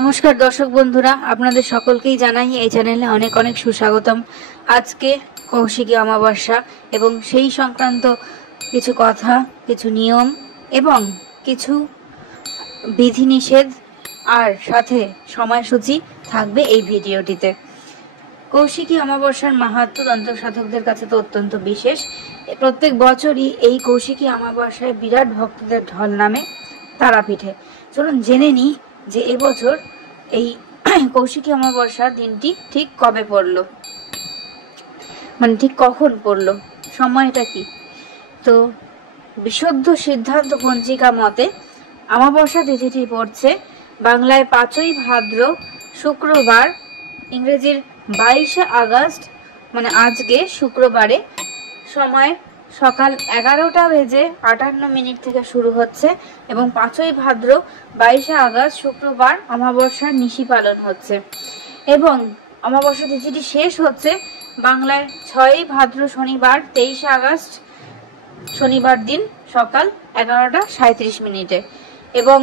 নমস্কার দর্শক বন্ধুরা, আপনাদের সকলকেই জানাই এই চ্যানেলে অনেক অনেক সুস্বাগতম। আজকে কৌশিকী অমাবস্যা এবং সেই সংক্রান্ত কিছু কথা, কিছু নিয়ম এবং কিছু বিধিনিষেধ আর সাথে সময়সূচি থাকবে এই ভিডিওটিতে। কৌশিকী অমাবস্যার মাহাত্ম্য তন্ত্র সাধকদের কাছে তো অত্যন্ত বিশেষ। প্রত্যেক বছরই এই কৌশিকী অমাবস্যায় বিরাট ভক্তদের ঢল নামে তারাপীঠে। চলুন জেনে নিই যে এবছর এই কৌশিকী অমাবস্যা দিনটি ঠিক কবে পড়লো, মানে ঠিক কখন পড়লো, সময়টা কি। তো বিশুদ্ধ সিদ্ধান্ত পঞ্জিকা মতে অমাবস্যা তিথিটি পড়ছে বাংলায় 5ই ভাদ্র শুক্রবার, ইংরেজির 22শে আগস্ট মানে আজকে শুক্রবারে। সময় সকাল 11:58 থেকে শুরু হচ্ছে এবং 5ই ভাদ্র 22শে আগস্ট শুক্রবার অমাবস্যার নিশি পালন হচ্ছে এবং অমাবস্যা তিথিটি শেষ হচ্ছে বাংলায় 6ই ভাদ্র শনিবার 23শে আগস্ট শনিবার দিন সকাল 11:37 এবং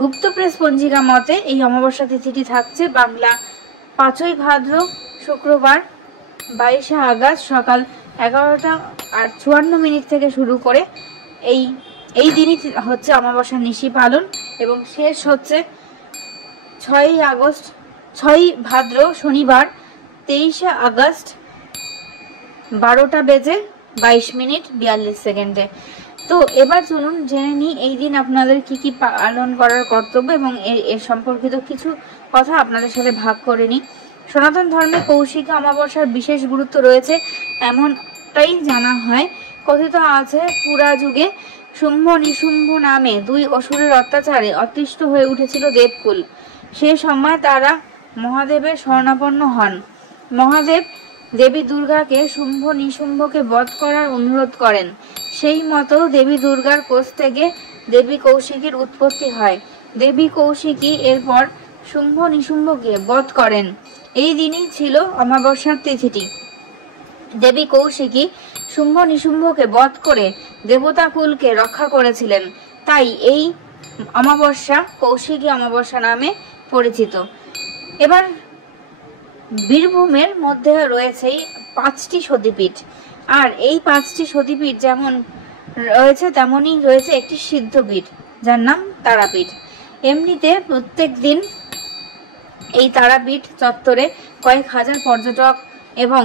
গুপ্ত প্রেস পঞ্জিকা মতে এই অমাবস্যা তিথিটি থাকছে বাংলা 5ই ভাদ্র শুক্রবার 22শে আগস্ট সকাল 11:54 থেকে শুরু করে এই দিনই হচ্ছে অমাবস্যার নিশি পালন এবং শেষ হচ্ছে 6ই ভাদ্র শনিবার 23শে আগস্ট 12:22 তো এবার চলুন জেনে নিই এই দিন আপনাদের কি কি পালন করার কর্তব্য এবং এর সম্পর্কিত কিছু কথা আপনাদের সাথে ভাগ করে নিই। সনাতন ধর্মে কৌশিকী অমাবস্যার বিশেষ গুরুত্ব রয়েছে এমনটাই জানা হয়। কথিত আছে পুরা যুগে শুম্ভ নিশুম্ভ নামে দুই অসুরের অত্যাচারে অতিষ্ঠ হয়ে উঠেছিল দেবকুল। সে সময় তারা মহাদেবের শরণাপন্ন হন। মহাদেব দেবী দুর্গাকে শুম্ভ নিশুম্ভকে বধ করার অনুরোধ করেন। সেই মতো দেবী দুর্গার কোষ থেকে দেবী কৌশিকীর উৎপত্তি হয়। দেবী কৌশিকী এরপর শুম্ভ নিশুম্ভকে বধ করেন। এই দিনই ছিল অমাবস্যার তিথিটি। দেবী কৌশিকী শুম্ভ নিশুম্ভকে বধ করে দেবতা কুলকে রক্ষা করেছিলেন, তাই এই অমাবস্যা কৌশিকী অমাবস্যা নামে পরিচিত। এবার বীরভূমের মধ্যে রয়েছে 5টি সতীপীঠ, আর এই 5টি সতীপীঠ যেমন রয়েছে তেমনই রয়েছে একটি সিদ্ধপীঠ যার নাম তারাপীঠ। এমনিতে প্রত্যেক দিন এই তারাপীঠ চত্বরে কয়েক হাজার পর্যটক এবং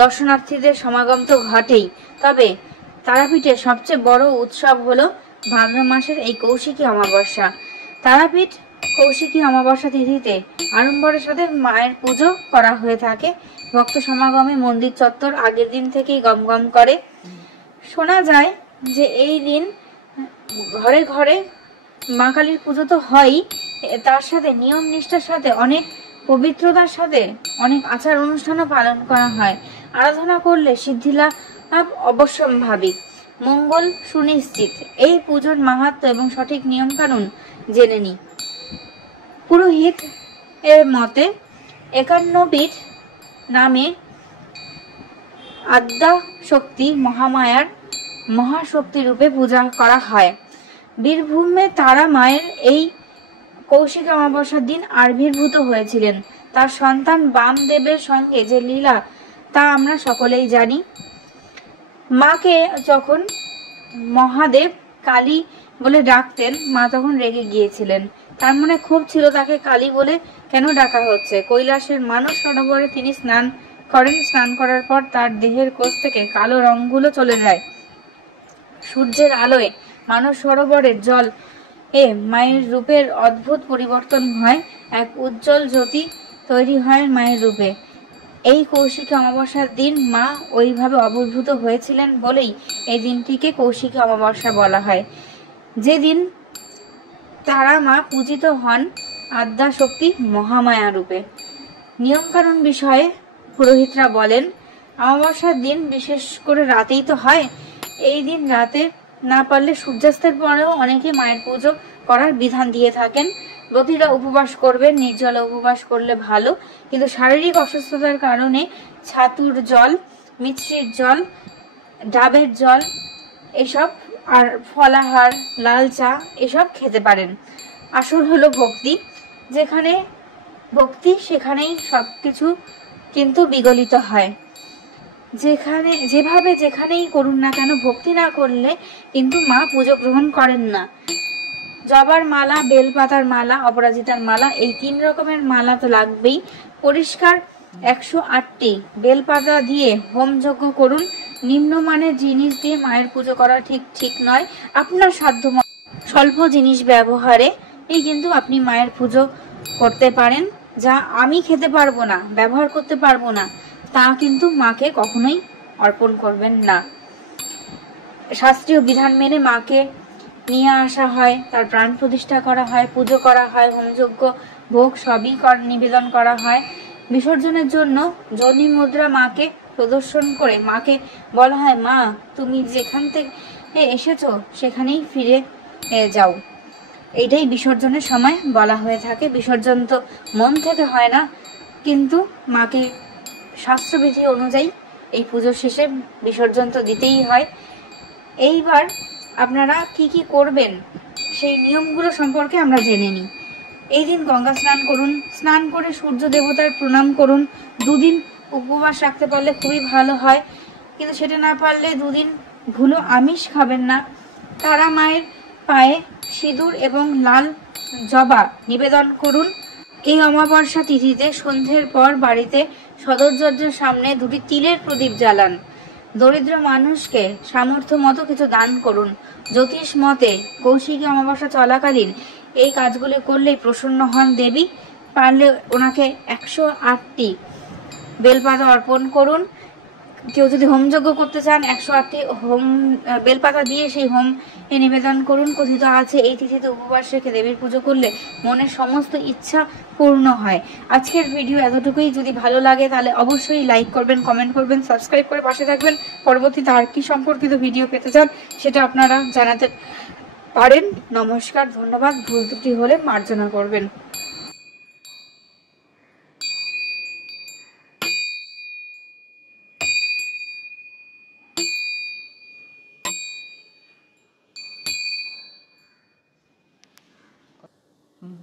দর্শনার্থীদের সমাগম তো ঘটেই, তবে তারাপীঠের সবচেয়ে বড় উৎসব হলো ভাদ্র মাসের এই কৌশিকী অমাবস্যা। তারাপীঠ কৌশিকী অমাবস্যা তিথিতে আড়ম্বরের সাথে মায়ের পুজো করা হয়ে থাকে। ভক্ত সমাগমে মন্দির চত্বর আগের দিন থেকেই গমগম করে। শোনা যায় যে এই দিন ঘরে ঘরে মা কালীর পুজো তো হয়ই, তার সাথে নিয়ম নিষ্ঠার সাথে অনেক পবিত্রতার সাথে অনেক আচার অনুষ্ঠানও পালন করা হয়। আরাধনা করলে সিদ্ধিলাভ অবশ্যম্ভাবী, মঙ্গল সুনিশ্চিত। এই পুজোর মাহাত্ম্য এবং সঠিক নিয়ম কানুন জেনে নিই। পুরোহিত এর মতে 51 পীঠ নামে আদ্যা শক্তি মহামায়ার মহাশক্তি রূপে পূজা করা হয়। বীরভূমে তারা মায়ের এই কৌশিকী অমাবস্যার দিন আবির্ভূত হয়েছিলেন। তার সন্তান বামদেবের সঙ্গে যে লীলা তা আমরা সকলেই জানি। মাকে যখন মহাদেব কালী বলে ডাকতেন, মা তখন রেগে গিয়েছিলেন। তার মনে ক্ষোভ ছিল তাকে কালী বলে কেন ডাকা হচ্ছে। কৈলাসের মানস সরোবরে তিনি স্নান করেন। স্নান করার পর তার দেহের কোষ থেকে কালো রঙগুলো চলে যায়। সূর্যের আলোয় মানস সরোবরের জল মায়ের রূপের অদ্ভুত পরিবর্তন হয়। এক উজ্জ্বল জ্যোতি তৈরি হয় মায়ের রূপে। এই কৌশিকী অমাবস্যার দিন মা ওইভাবে আবির্ভূত হয়েছিলেন বলেই এই দিনটিকে কৌশিকী অমাবস্যা বলা হয়। যেদিন তারা মা পূজিত হন আদ্যা শক্তি মহামায়া রূপে। নিয়মকানুন বিষয়ে পুরোহিতরা বলেন, অমাবস্যার দিন বিশেষ করে রাতেই তো হয়। এই দিন রাতে না পারলে সূর্যাস্তের পরেও অনেকে মায়ের পুজো করার বিধান দিয়ে থাকেন। ব্রতীরা উপবাস করবেন, নির্জলা উপবাস করলে ভালো, কিন্তু শারীরিক অসুস্থতার কারণে ছাতুর জল, মিছরির জল, ডাবের জল এসব আর ফলাহার, লাল চা এসব খেতে পারেন। আসল হলো ভক্তি। যেখানে ভক্তি সেখানেই সবকিছু কিন্তু বিগলিত হয়। যেখানেই করুন না কেন, ভক্তি না করলে কিন্তু মা পুজো গ্রহণ করেন না। জবার মালা, বেলপাতার মালা, অপরাজিতার মালা, এই 3 রকমের মালা তো লাগবেই। পরিষ্কার 108টি বেলপাতা দিয়ে হোম যজ্ঞ করুন। নিম্নমানের জিনিস দিয়ে মায়ের পুজো করা ঠিক নয়। আপনার সাধ্য স্বল্প জিনিস ব্যবহারে কিন্তু আপনি মায়ের পুজো করতে পারেন। যা আমি খেতে পারবো না, ব্যবহার করতে পারবো না, তা কিন্তু মাকে কখনোই অর্পণ করবেন না। শাস্ত্রীয় বিধান মেনে মাকে নিয়ে আসা হয়, তার প্রাণ প্রতিষ্ঠা করা হয়, পুজো করা হয়, হোমযজ্ঞ ভোগ সবই নিবেদন করা হয়। বিসর্জনের জন্য যোনি মুদ্রা মাকে প্রদর্শন করে মাকে বলা হয়, মা তুমি যেখান থেকে এসেছো সেখানেই ফিরে যাও। এইটাই বিসর্জনের সময় বলা হয়ে থাকে। বিসর্জন তো মন থেকে হয় না, কিন্তু মাকে শাস্ত্রবিধি অনুযায়ী এই পুজোর শেষে বিসর্জন তো দিতেই হয়। এইবার আপনারা কি করবেন সেই নিয়মগুলো সম্পর্কে আমরা জেনে নিই। এই দিন গঙ্গা স্নান করুন, স্নান করে সূর্য দেবতার প্রণাম করুন। 2 দিন উপবাস রাখতে পারলে খুবই ভালো হয়, কিন্তু সেটা না পারলে 2 দিন ভুলো আমিষ খাবেন না। তারা মায়ের পায়ে সিঁদুর এবং লাল জবা নিবেদন করুন। এই অমাবস্যা তিথিতে সন্ধ্যের পর বাড়িতে সদর দরজার সামনে 2টি তিলের প্রদীপ জ্বালান। দরিদ্র মানুষকে সামর্থ্য মতো কিছু দান করুন। জ্যোতিষ মতে কৌশিকী অমাবস্যা চলাকালীন এই কাজগুলি করলেই প্রসন্ন হন দেবী। পারলে ওনাকে 108টি বেলপাতা অর্পণ করুন। কেউ যদি হোমযজ্ঞ করতে চান 108টি বেলপাতা দিয়ে সেই হোম নিবেদন করুন। কথিত আছে এই তিথিতে উপবাস রেখে দেবীর পুজো করলে মনের সমস্ত ইচ্ছা পূর্ণ হয়। আজকের ভিডিও এতটুকুই। যদি ভালো লাগে তাহলে অবশ্যই লাইক করবেন, কমেন্ট করবেন, সাবস্ক্রাইব করে পাশে থাকবেন। পরবর্তীতে আর কি সম্পর্কিত ভিডিও পেতে চান সেটা আপনারা জানাতে পারেন। নমস্কার, ধন্যবাদ। ভুল ত্রুটি হলে মার্জনা করবেন। হুম।